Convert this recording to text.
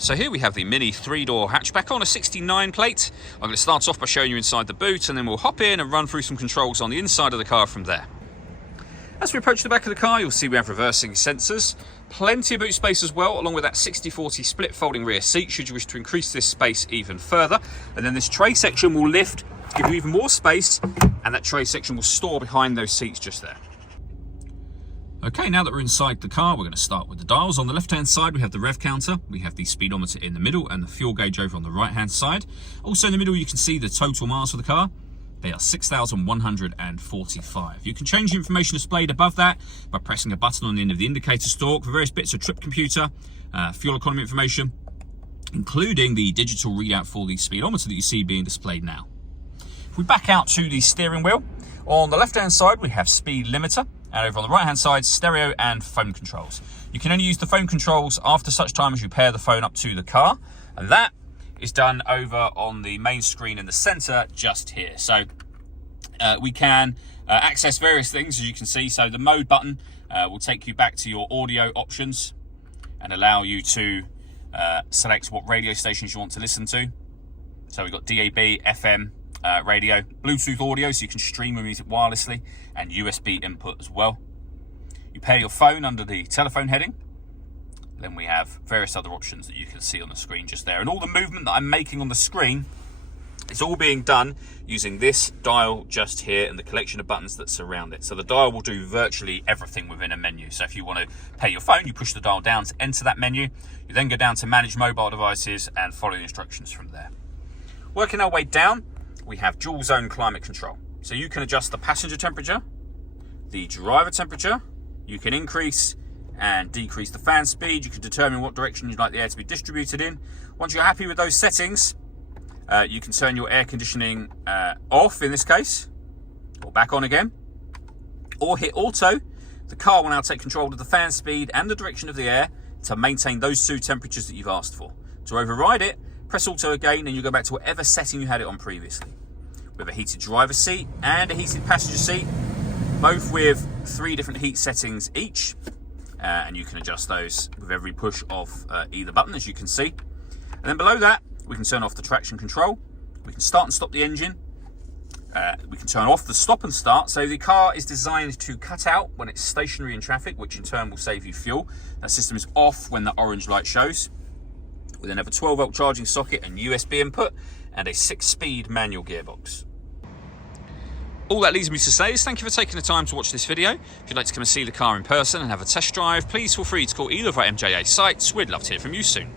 So here we have the Mini 3-door hatchback on a 69 plate. I'm going to start off by showing you inside the boot, and then we'll hop in and run through some controls on the inside of the car from there. As we approach the back of the car, you'll see we have reversing sensors, plenty of boot space as well, along with that 60/40 split folding rear seat should you wish to increase this space even further. And then this tray section will lift to give you even more space, and that tray section will store behind those seats just there. Okay, now that we're inside the car, we're going to start with the dials. On the left-hand side, we have the rev counter, we have the speedometer in the middle, and the fuel gauge over on the right-hand side. Also in the middle, you can see the total miles for the car. They are 6,145. You can change the information displayed above that by pressing a button on the end of the indicator stalk for various bits of trip computer, fuel economy information, including the digital readout for the speedometer that you see being displayed now. If we back out to the steering wheel, on the left-hand side, we have speed limiter. And over on the right-hand side, stereo and phone controls. You can only use the phone controls after such time as you pair the phone up to the car. And that is done over on the main screen in the center just here. So we can access various things, as you can see. So the mode button will take you back to your audio options and allow you to select what radio stations you want to listen to. So we've got DAB, FM, radio, Bluetooth audio, so you can stream your music wirelessly, and USB input as well. You pair your phone under the telephone heading. Then we have various other options that you can see on the screen just there. And all the movement that I'm making on the screen is all being done using this dial just here and the collection of buttons that surround it. So the dial will do virtually everything within a menu. So if you want to pay your phone, you push the dial down to enter that menu. You then go down to manage mobile devices and follow the instructions from there. Working our way down, we have dual zone climate control. So you can adjust the passenger temperature, the driver temperature, you can increase and decrease the fan speed, you can determine what direction you'd like the air to be distributed in. Once you're happy with those settings, you can turn your air conditioning off in this case, or back on again, or hit auto. The car will now take control of the fan speed and the direction of the air to maintain those two temperatures that you've asked for. To override it, press auto again and you go back to whatever setting you had it on previously. We have a heated driver's seat and a heated passenger seat, both with 3 different heat settings each, and you can adjust those with every push of either button, as you can see. And then below that, we can turn off the traction control, we can start and stop the engine, we can turn off the stop and start. So the car is designed to cut out when it's stationary in traffic, which in turn will save you fuel. That system is off when the orange light shows. We then have a 12-volt charging socket and USB input, and a 6-speed manual gearbox. All that leaves me to say is thank you for taking the time to watch this video. If you'd like to come and see the car in person and have a test drive, please feel free to call either of our MJA sites. We'd love to hear from you soon.